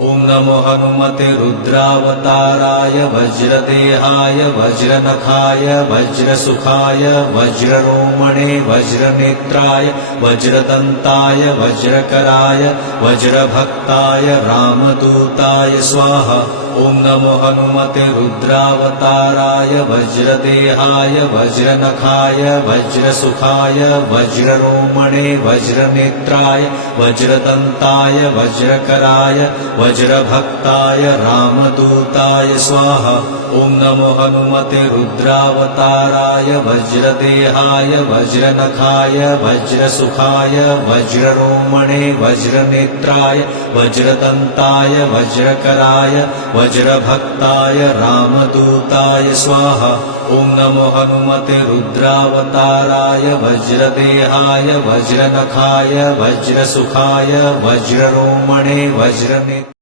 ॐ नमो हनुमते रुद्रावताराय वज्रदेहाय वज्रनखाय वज्रसुखाय वज्ररोमणे वज्रनेत्राय वज्रदन्ताय वज्रकराय वज्रभक्ताय रामदूताय स्वाहा। ॐ नमो हनुमते रुद्रावताराय वज्रदेहाय वज्रनखाय वज्रसुखाय वज्ररोमणे वज्रनेत्राय वज्रदन्ताय वज्रकराय वज्रभक्ताय रामदूताय स्वाहा। ॐ नमो हनुमते रुद्रावताराय वज्रदेहाय वज्रनखाय वज्रसुखाय वज्ररोमणे वज्रनेत्राय वज्रदन्ताय वज्रकराय वज्रभक्ताय रामदूताय स्वाहा। ॐ नमो हनुमते रुद्रावताराय वज्रदेहाय वज्रनखाय वज्रसुखाय वज्ररोमणे वज्रनेत्राय